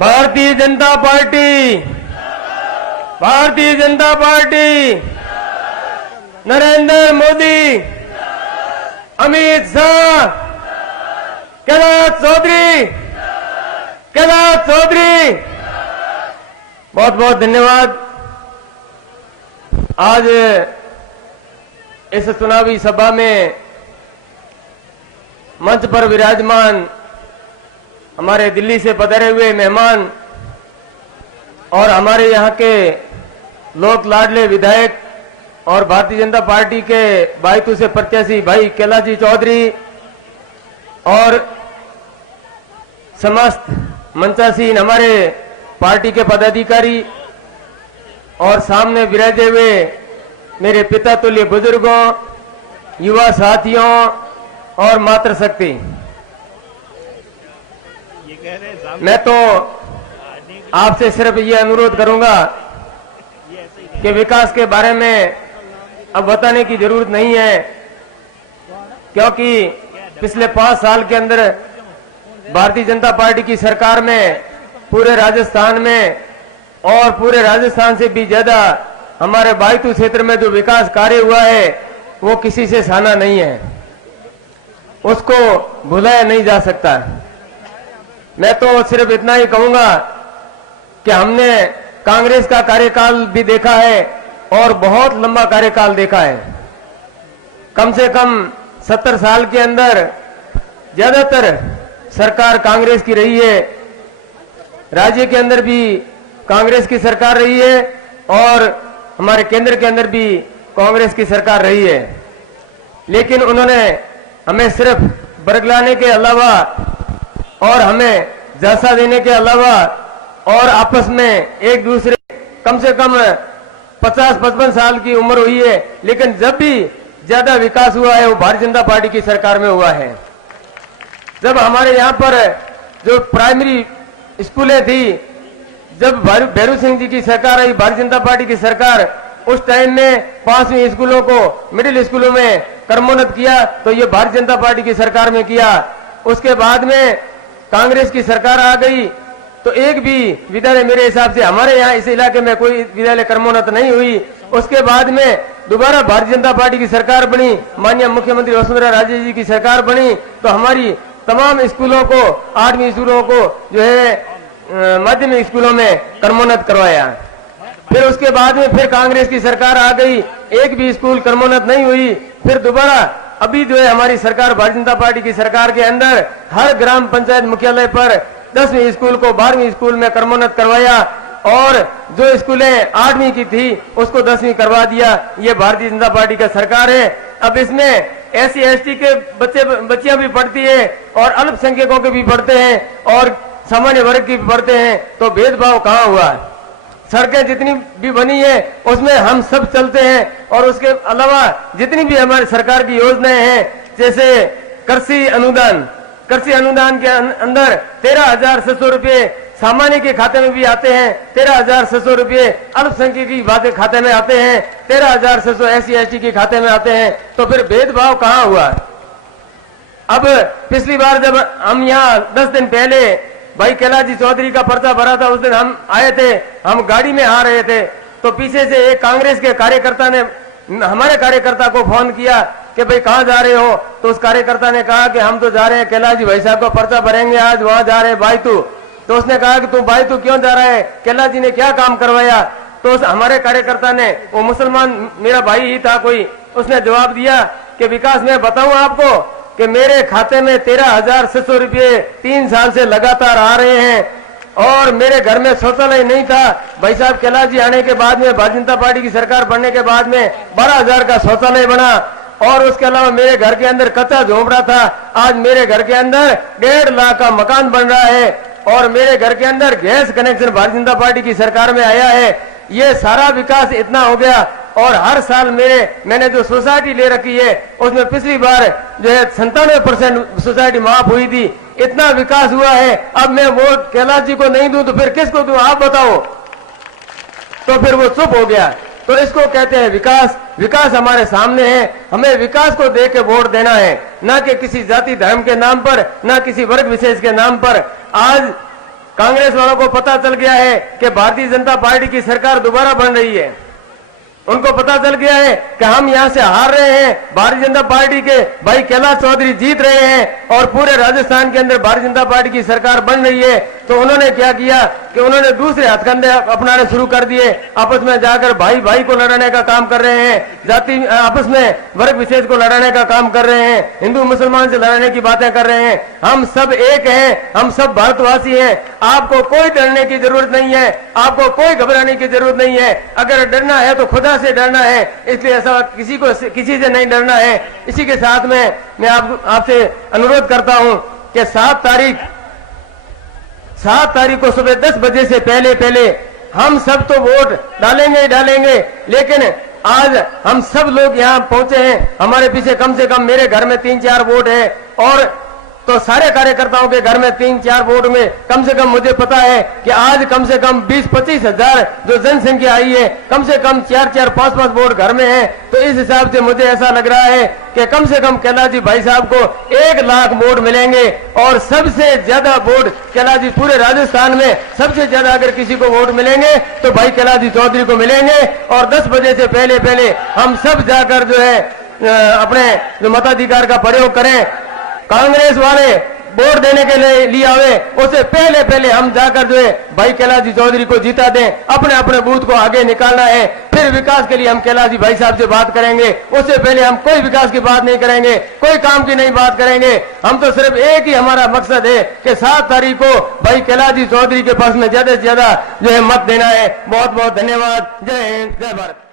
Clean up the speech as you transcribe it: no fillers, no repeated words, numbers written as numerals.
Bharatiya Janata party, Bharatiya Janata party, Narendra Modi, Amit Shah, Kailash Chaudhary, Kailash Chaudhary. बहुत बहुत धन्यवाद। आज इस चुनावी सभा में मंच पर विराजमान हमारे दिल्ली से पधारे हुए मेहमान और हमारे यहाँ के लोक लाडले विधायक और भारतीय जनता पार्टी के बायतू से प्रत्याशी भाई कैलाश जी चौधरी और समस्त मंचासीन हमारे पार्टी के पदाधिकारी और सामने विराजे हुए मेरे पिता तुल्य बुजुर्गों, युवा साथियों और मातृशक्ति, मैं तो आपसे सिर्फ ये अनुरोध करूंगा कि विकास के बारे में अब बताने की जरूरत नहीं है, क्योंकि पिछले 5 साल के अंदर भारतीय जनता पार्टी की सरकार में पूरे राजस्थान में और पूरे राजस्थान से भी ज्यादा हमारे बायतू क्षेत्र में जो विकास कार्य हुआ है वो किसी से साना नहीं है, उसको भुलाया नहीं जा सकता। मैं तो सिर्फ इतना ही कहूंगा कि हमने कांग्रेस का कार्यकाल भी देखा है और बहुत लंबा कार्यकाल देखा है। कम से कम 70 साल के अंदर ज्यादातर सरकार कांग्रेस की रही है, राज्य के अंदर भी कांग्रेस की सरकार रही है और हमारे केंद्र के अंदर भी कांग्रेस की सरकार रही है। लेकिन उन्होंने हमें सिर्फ बरगलाने के अलावा और हमें झांसा देने के अलावा और आपस में एक दूसरे, कम से कम 50-55 साल की उम्र हुई है, लेकिन जब भी ज्यादा विकास हुआ है वो भारतीय जनता पार्टी की सरकार में हुआ है। जब हमारे यहाँ पर जो प्राइमरी स्कूलें थी, जब भैरू सिंह जी की सरकार आई, भारतीय जनता पार्टी की सरकार, उस टाइम में 5वीं स्कूलों को मिडिल स्कूलों में क्रमोन्नत किया तो ये भारतीय जनता पार्टी की सरकार में किया। उसके बाद में कांग्रेस की सरकार आ गई तो एक भी विद्यालय, मेरे हिसाब से हमारे यहाँ इस इलाके में कोई विद्यालय क्रमोन्नत नहीं हुई। उसके बाद में दोबारा भारतीय जनता पार्टी की सरकार बनी, माननीय मुख्यमंत्री वसुंधरा राजे जी की सरकार बनी, तो हमारी तमाम स्कूलों को, 8वीं स्कूलों को जो है माध्यमिक स्कूलों में क्रमोन्नत करवाया। फिर उसके बाद में फिर कांग्रेस की सरकार आ गई, एक भी स्कूल क्रमोन्नत नहीं हुई। फिर दोबारा अभी जो है हमारी सरकार, भारतीय जनता पार्टी की सरकार के अंदर हर ग्राम पंचायत मुख्यालय पर 10वीं स्कूल को 12वीं स्कूल में क्रमोन्नत करवाया और जो स्कूलें 8वीं की थी उसको 10वीं करवा दिया। ये भारतीय जनता पार्टी का सरकार है। अब इसमें SC/ST के बच्चियां भी पढ़ती है और अल्पसंख्यकों के भी पढ़ते हैं और सामान्य वर्ग की भी पढ़ते हैं, तो भेदभाव कहाँ हुआ? सड़कें जितनी भी बनी है उसमें हम सब चलते हैं और उसके अलावा जितनी भी हमारी सरकार की योजनाएं हैं, जैसे कृषि अनुदान के अंदर 13,600 रुपये सामान्य के खाते में भी आते हैं, 13,600 रुपये अल्पसंख्यक की खाते में आते हैं, 13,600 SC/ST के खाते में आते हैं, तो फिर भेदभाव कहाँ हुआ? अब पिछली बार जब हम यहाँ 10 दिन पहले भाई कैलाश जी चौधरी का पर्चा भरा था, उस दिन हम आए थे, हम गाड़ी में आ रहे थे तो पीछे से एक कांग्रेस के कार्यकर्ता ने हमारे कार्यकर्ता को फोन किया कि भाई कहाँ जा रहे हो? तो उस कार्यकर्ता ने कहा कि हम तो जा रहे हैं कैलाश जी भाई साहब का पर्चा भरेंगे, आज वहां जा रहे हैं बायतू। तो उसने कहा कि तू बायतू क्यों जा रहा है, कैलाश जी ने क्या काम करवाया? तो हमारे कार्यकर्ता ने, वो मुसलमान मेरा भाई ही था कोई, उसने जवाब दिया कि विकास मैं बताऊं आपको कि मेरे खाते में 13,600 रुपये 3 साल से लगातार आ रहे हैं और मेरे घर में शौचालय नहीं था। भाई साहब कैलाश जी आने के बाद में, भारतीय जनता पार्टी की सरकार बनने के बाद में 12,000 का शौचालय बना और उसके अलावा मेरे घर के अंदर कच्चा झोंपड़ा था, आज मेरे घर के अंदर 1.5 लाख का मकान बन रहा है और मेरे घर के अंदर gas connection Bharatiya Janata party की सरकार में आया है। ये सारा विकास इतना हो गया और हर साल मैंने जो सोसाइटी ले रखी है उसमें पिछली बार जो है 97% सोसाइटी माफ हुई थी। इतना विकास हुआ है। अब मैं वोट कैलाश जी को नहीं दूं तो फिर किसको दूं, आप बताओ? तो फिर वो चुप हो गया। तो इसको कहते हैं विकास। विकास हमारे सामने है, हमें विकास को देख के वोट देना है, ना कि किसी जाति धर्म के नाम पर, ना किसी वर्ग विशेष के नाम पर। आज कांग्रेस वालों को पता चल गया है कि भारतीय जनता पार्टी की सरकार दोबारा बन रही है। उनको पता चल गया है कि हम यहां से हार रहे हैं, भारतीय जनता पार्टी के भाई कैलाश चौधरी जीत रहे हैं और पूरे राजस्थान के अंदर भारतीय जनता पार्टी की सरकार बन रही है। तो उन्होंने क्या किया कि उन्होंने दूसरे हथकंडे अपनाने शुरू कर दिए। आपस में जाकर भाई भाई को लड़ाने का काम कर रहे हैं, जाति आपस में वर्ग विशेष को लड़ाने का काम कर रहे हैं, हिंदू मुसलमान से लड़ाने की बातें कर रहे हैं। हम सब एक हैं, हम सब भारतवासी हैं। आपको कोई डरने की जरूरत नहीं है, आपको कोई घबराने की जरूरत नहीं है। अगर डरना है तो खुदा से डरना है, इसलिए ऐसा किसी से नहीं डरना है। इसी के साथ में मैं आपसे अनुरोध करता हूं कि 7 तारीख को सुबह 10 बजे से पहले हम सब तो वोट डालेंगे ही डालेंगे, लेकिन आज हम सब लोग यहां पहुंचे हैं। हमारे पीछे कम से कम मेरे घर में 3-4 वोट है और तो सारे कार्यकर्ताओं के घर में 3-4 वोट में कम से कम मुझे पता है कि आज कम से कम 20-25 हजार जो जनसंख्या आई है, कम से कम 4-4, 5-5 वोट घर में है। तो इस हिसाब से मुझे ऐसा लग रहा है कि कम से कम कैलाश जी भाई साहब को 1 लाख वोट मिलेंगे और सबसे ज्यादा वोट कैलाश जी पूरे राजस्थान में सबसे ज्यादा अगर किसी को वोट मिलेंगे तो भाई कैलाश जी चौधरी को मिलेंगे। और 10 बजे से पहले हम सब जाकर जो है अपने जो मताधिकार का प्रयोग करें। कांग्रेस वाले वोट देने के लिए आवे, उससे पहले हम जाकर जो है भाई कैलाश जी चौधरी को जीता दें। अपने अपने बूथ को आगे निकालना है, फिर विकास के लिए हम कैलाश जी भाई साहब से बात करेंगे। उससे पहले हम कोई विकास की बात नहीं करेंगे, कोई काम की नहीं बात करेंगे। हम तो सिर्फ एक ही हमारा मकसद है कि 7 तारीख को भाई कैलाश जी चौधरी के पास में ज्यादा से ज्यादा जो है मत देना है। बहुत बहुत धन्यवाद। जय हिंद, जय भारत।